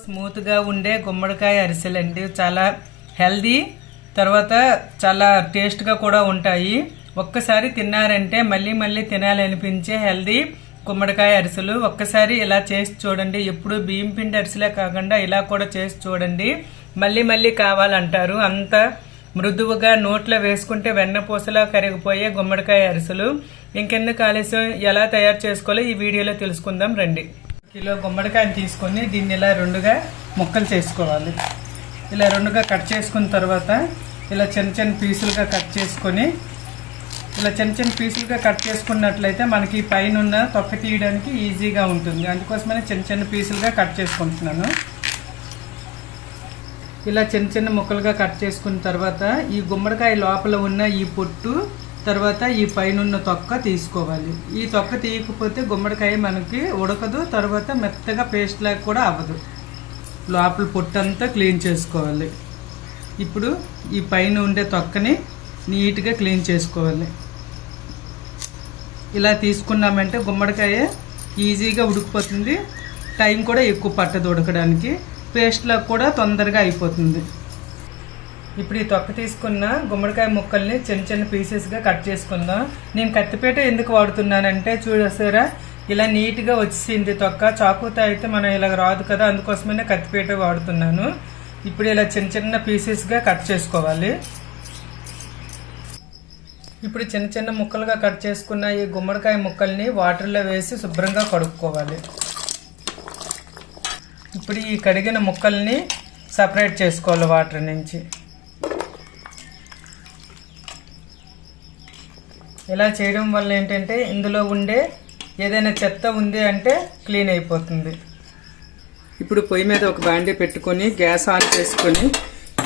స్మూత్గా ఉండే గుమ్మడికాయ అరిసెలండి. చాలా హెల్దీ, తర్వాత చాలా టేస్ట్గా కూడా ఉంటాయి. ఒక్కసారి తిన్నారంటే మళ్ళీ మళ్ళీ తినాలనిపించే హెల్దీ గుమ్మడికాయ అరిసెలు. ఒక్కసారి ఇలా చేసి చూడండి. ఎప్పుడు బియ్యం పిండి అరిసెలే కాకుండా ఇలా కూడా చేసి చూడండి. మళ్ళీ మళ్ళీ కావాలంటారు. అంత మృదువుగా నోట్లో వేసుకుంటే వెన్నపూసలా కరిగిపోయే గుమ్మడికాయ అరిసెలు. ఇంకెందుకు ఆలస్యం, ఎలా తయారు చేసుకోవాలో ఈ వీడియోలో తెలుసుకుందాం రండి. కిలో గుమ్మడికాయని తీసుకొని దీన్ని ఇలా రెండుగా ముక్కలు చేసుకోవాలి. ఇలా రెండుగా కట్ చేసుకున్న తర్వాత ఇలా చిన్న చిన్న పీసులుగా కట్ చేసుకొని కట్ చేసుకున్నట్లయితే మనకి పైన ఉన్న తొక్క తీయడానికి ఈజీగా ఉంటుంది. అందుకోసమనే చిన్న చిన్న పీసులుగా కట్ చేసుకుంటున్నాను. ఇలా చిన్న చిన్న ముక్కలుగా కట్ చేసుకున్న తర్వాత ఈ గుమ్మడికాయ లోపల ఉన్న ఈ పొట్టు, తర్వాత ఈ పైన తొక్క తీసుకోవాలి. ఈ తొక్క తీయకపోతే గుమ్మడికాయ మనకి ఉడకదు, తర్వాత మెత్తగా పేస్ట్ లాగా కూడా అవ్వదు. లోపల పొట్టు అంతా క్లీన్ చేసుకోవాలి. ఇప్పుడు ఈ పైన ఉండే తొక్కని నీట్గా క్లీన్ చేసుకోవాలి. ఇలా తీసుకున్నామంటే గుమ్మడికాయ ఈజీగా ఉడికిపోతుంది. టైం కూడా ఎక్కువ పట్టదు ఉడకడానికి. పేస్ట్లా కూడా తొందరగా అయిపోతుంది. ఇప్పుడు ఈ తొక్క తీసుకున్న గుమ్మడికాయ ముక్కల్ని చిన్న చిన్న పీసెస్గా కట్ చేసుకుందాం. నేను కత్తిపీట ఎందుకు వాడుతున్నానంటే చూసారా, ఇలా నీట్గా వచ్చింది తొక్క. చాకుతో అయితే మనం ఇలా రాదు కదా, అందుకోసమనే కత్తిపీట వాడుతున్నాను. ఇప్పుడు ఇలా చిన్న చిన్న పీసెస్గా కట్ చేసుకోవాలి. ఇప్పుడు చిన్న చిన్న ముక్కలుగా కట్ చేసుకున్న ఈ గుమ్మడికాయ ముక్కల్ని వాటర్లో వేసి శుభ్రంగా కడుక్కోవాలి. ఇప్పుడు ఈ కడిగిన ముక్కల్ని సపరేట్ చేసుకోవాలి వాటర్ నుంచి. ఇలా చేయడం వల్ల ఏంటంటే ఇందులో ఉండే ఏదైనా చెత్త ఉంది అంటే క్లీన్ అయిపోతుంది. ఇప్పుడు పొయ్యి మీద ఒక బాండీ పెట్టుకొని గ్యాస్ ఆన్ చేసుకొని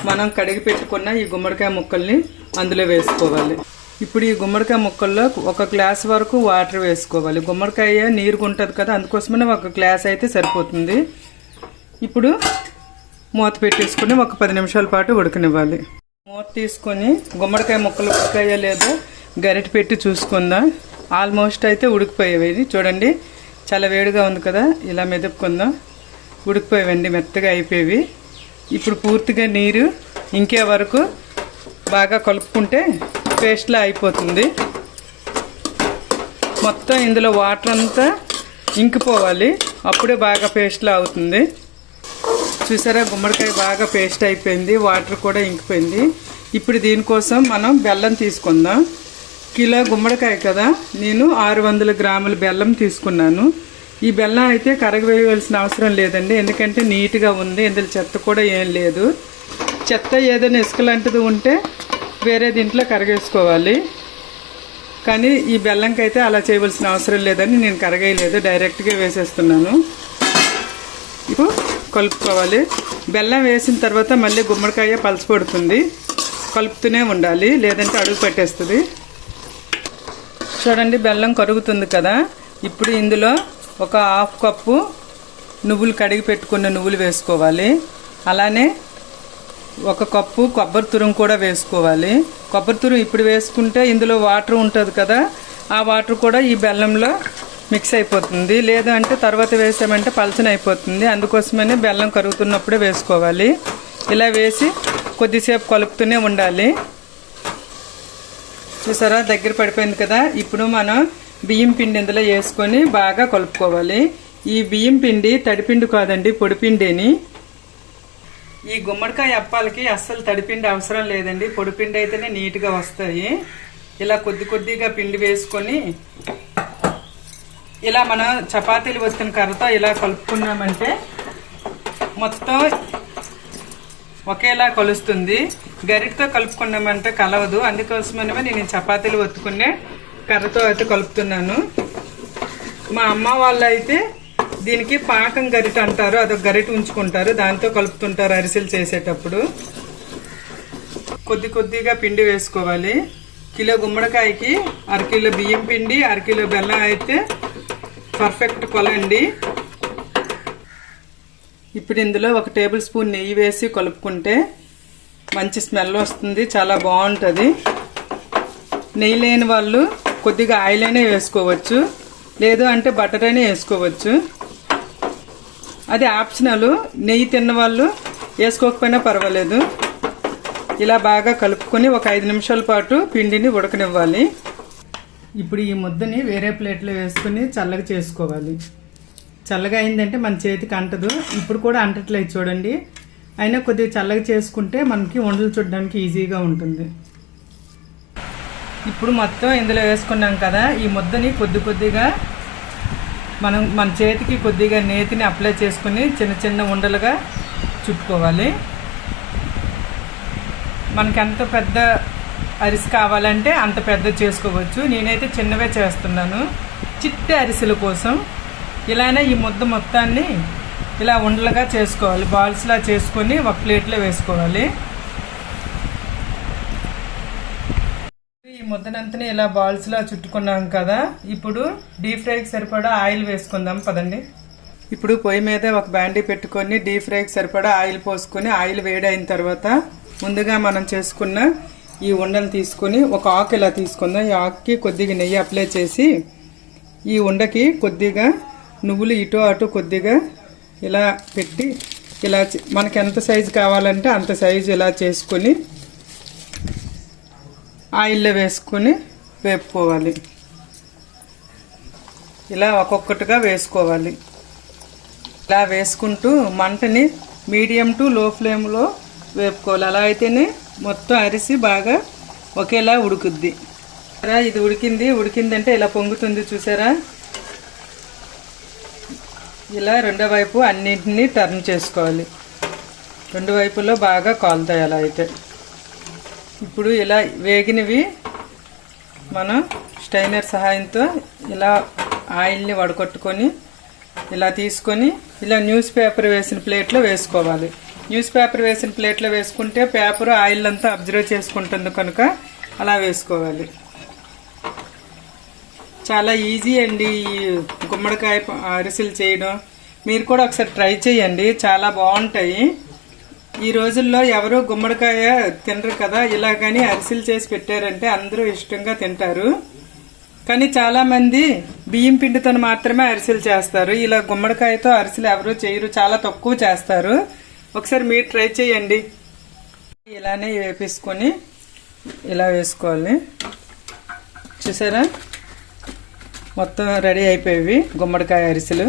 మనం కడిగి పెట్టుకున్న ఈ గుమ్మడికాయ ముక్కల్ని అందులో వేసుకోవాలి. ఇప్పుడు ఈ గుమ్మడికాయ ముక్కల్లో ఒక గ్లాస్ వరకు వాటర్ వేసుకోవాలి. గుమ్మడికాయ నీరుగా ఉంటుంది కదా, అందుకోసమనే ఒక గ్లాస్ అయితే సరిపోతుంది. ఇప్పుడు మూత పెట్టేసుకొని ఒక 10 నిమిషాల పాటు ఉడకనివ్వాలి. మూత తీసుకొని గుమ్మడికాయ ముక్కలు ఉడికాయో లేదో గరిటె పెట్టి చూసుకుందాం. ఆల్మోస్ట్ అయితే ఉడికిపోయేవి. చూడండి, చాలా వేడిగా ఉంది కదా, ఇలా మెదుపుకుందాం. ఉడికిపోయేవండి, మెత్తగా అయిపోయేవి. ఇప్పుడు పూర్తిగా నీరు ఇంకే వరకు బాగా కలుపుకుంటే పేస్ట్లా అయిపోతుంది. మొత్తం ఇందులో వాటర్ అంతా ఇంకిపోవాలి, అప్పుడే బాగా పేస్ట్లా అవుతుంది. చూసారా, గుమ్మడికాయ బాగా పేస్ట్ అయిపోయింది, వాటర్ కూడా ఇంకిపోయింది. ఇప్పుడు దీనికోసం మనం బెల్లం తీసుకుందాం. కిలో గుమ్మడికాయ కదా, నేను 600 గ్రాముల బెల్లం తీసుకున్నాను. ఈ బెల్లం అయితే కరగవేయవలసిన అవసరం లేదండి, ఎందుకంటే నీట్గా ఉంది. ఇందులో చెత్త కూడా ఏం లేదు. చెత్త ఏదైనా ఇసుక లాంటిది ఉంటే వేరే దీంట్లో కరగేసుకోవాలి. కానీ ఈ బెల్లంకి అయితే అలా చేయవలసిన అవసరం లేదని నేను కరగేయలేదు, డైరెక్ట్గా వేసేస్తున్నాను. ఇప్పుడు కలుపుకోవాలి. బెల్లం వేసిన తర్వాత మళ్ళీ గుమ్మడికాయ పలచబడుతుంది, కలుపుతూనే ఉండాలి, లేదంటే అడుగు పట్టేస్తుంది. చూడండి, బెల్లం కరుగుతుంది కదా. ఇప్పుడు ఇందులో ఒక 1/2 కప్పు నువ్వులు, కడిగి పెట్టుకున్న నువ్వులు వేసుకోవాలి. అలానే 1 కప్పు కొబ్బరి తురుము కూడా వేసుకోవాలి. కొబ్బరి తురుము ఇప్పుడు వేసుకుంటే ఇందులో వాటర్ ఉంటుంది కదా, ఆ వాటర్ కూడా ఈ బెల్లంలో మిక్స్ అయిపోతుంది. లేదంటే తర్వాత వేసామంటే పలచన అయిపోతుంది. అందుకోసమనే బెల్లం కరుగుతున్నప్పుడే వేసుకోవాలి. ఇలా వేసి కొద్దిసేపు కలుపుతూనే ఉండాలి. చూసారా, దగ్గర పడిపోయింది కదా. ఇప్పుడు మనం బియ్యం పిండి ఇందులో వేసుకొని బాగా కలుపుకోవాలి. ఈ బియ్యం పిండి తడిపిండి కాదండి, పొడిపిండిని. ఈ గుమ్మడికాయ అప్పాలకి అస్సలు తడిపిండి అవసరం లేదండి, పొడిపిండి అయితేనే నీట్గా వస్తాయి. ఇలా కొద్ది కొద్దిగా పిండి వేసుకొని ఇలా మనం చపాతీలు వస్తున్న కర్రతో ఇలా కలుపుకున్నామంటే మొత్తం ఒకేలా కలుస్తుంది. గరిటతో కలుపుకున్నామంటే కలవదు, అందుకోసమనే నేను చపాతీలు ఒత్తుకునే కర్రతో అయితే కలుపుతున్నాను. మా అమ్మ వాళ్ళు అయితే దీనికి పాకం గరిట అంటారు, అదొక గరిట ఉంచుకుంటారు, దాంతో కలుపుతుంటారు అరిసెలు చేసేటప్పుడు. కొద్ది కొద్దిగా పిండి వేసుకోవాలి. కిలో గుమ్మడికాయకి 1/2 కిలో బియ్యం పిండి, 1/2 కిలో బెల్లం అయితే పర్ఫెక్ట్ కొలండి. ఇప్పుడు ఇందులో 1 టేబుల్ స్పూన్ నెయ్యి వేసి కలుపుకుంటే మంచి స్మెల్ వస్తుంది, చాలా బాగుంటుంది. నెయ్యి లేని వాళ్ళు కొద్దిగా ఆయిల్ అయినా వేసుకోవచ్చు, లేదు అంటే బటర్ అయినా వేసుకోవచ్చు. అది ఆప్షనల్. నెయ్యి తిన్న వాళ్ళు వేసుకోకపోయినా పర్వాలేదు. ఇలా బాగా కలుపుకొని ఒక 5 నిమిషాల పాటు పిండిని ఉడకనివ్వాలి. ఇప్పుడు ఈ ముద్దని వేరే ప్లేట్లో వేసుకుని చల్లగా చేసుకోవాలి. చల్లగా అయిందంటే మన చేతికి అంటదు. ఇప్పుడు కూడా అంటట్లేదు చూడండి. అయినా కొద్దిగా చల్లగా చేసుకుంటే మనకి ఉండలు చుట్టడానికి ఈజీగా ఉంటుంది. ఇప్పుడు మొత్తం ఇందులో వేసుకున్నాం కదా, ఈ ముద్దని కొద్దిగా మన చేతికి కొద్దిగా నేతిని అప్లై చేసుకుని చిన్న చిన్న ఉండలుగా చుట్టుకోవాలి. మనకి ఎంత పెద్ద అరిసి కావాలంటే అంత పెద్ద చేసుకోవచ్చు. నేనైతే చిన్నవే చేస్తున్నాను చిట్టి అరిసెల కోసం. ఇలానే ఈ ముద్ద మొత్తాన్ని ఇలా ఉండలుగా చేసుకోవాలి. బాల్స్లా చేసుకొని ఒక ప్లేట్లో వేసుకోవాలి. ఈ ముద్దనంతని ఇలా బాల్స్లా చుట్టుకున్నాం కదా, ఇప్పుడు డీప్ ఫ్రైకి సరిపడా ఆయిల్ వేసుకుందాం పదండి. ఇప్పుడు పొయ్యి మీద ఒక బాండీ పెట్టుకొని డీప్ ఫ్రైకి సరిపడా ఆయిల్ పోసుకొని ఆయిల్ వేడైన తర్వాత ముందుగా మనం చేసుకున్న ఈ ఉండలు తీసుకొని ఒక ఆకు ఇలా తీసుకుందాం. ఈ ఆకుకి కొద్దిగా నెయ్యి అప్లై చేసి ఈ ఉండకి కొద్దిగా నువ్వులు ఇటు అటు కొద్దిగా ఇలా పెట్టి ఇలా మనకి ఎంత సైజు కావాలంటే అంత సైజు ఇలా చేసుకొని ఆయిల్లో వేసుకొని వేపుకోవాలి. ఇలా ఒక్కొక్కటిగా వేసుకోవాలి. ఇలా వేసుకుంటూ మంటని మీడియం టు లో ఫ్లేమ్లో వేపుకోవాలి. అలా అయితేనే మొత్తం అరిసి బాగా ఒకేలా ఉడుకుద్ది. ఇది ఉడికిందంటే ఇలా పొంగుతుంది చూసారా. ఇలా రెండో వైపు అన్నింటినీ టర్న్ చేసుకోవాలి. రెండు వైపులో బాగా కాలుతాయి. అలా అయితే ఇప్పుడు ఇలా వేగినవి మనం స్టైనర్ సహాయంతో ఇలా ఆయిల్ని వడకొట్టుకొని ఇలా తీసుకొని ఇలా న్యూస్ పేపర్ వేసిన ప్లేట్లో వేసుకోవాలి. న్యూస్ పేపర్ వేసిన ప్లేట్లో వేసుకుంటే పేపర్ ఆయిల్ అంతా అబ్జర్వ్ చేసుకుంటుంది కనుక అలా వేసుకోవాలి. చాలా ఈజీ అండి ఈ గుమ్మడికాయ అరిసెలు చేయడం. మీరు కూడా ఒకసారి ట్రై చేయండి, చాలా బాగుంటాయి. ఈ రోజుల్లో ఎవరు గుమ్మడికాయ తినరు కదా, ఇలా కానీ అరిసెలు చేసి పెట్టారంటే అందరూ ఇష్టంగా తింటారు. కానీ చాలామంది బియ్యం పిండితో మాత్రమే అరిసెలు చేస్తారు. ఇలా గుమ్మడికాయతో అరిసెలు ఎవరు చేయరు, చాలా తక్కువ చేస్తారు. ఒకసారి మీరు ట్రై చేయండి. ఇలానే వేపేసుకొని ఇలా వేసుకోవాలి. చూసారా మొత్తం రెడీ అయిపోయేవి గుమ్మడికాయ అరిసెలు.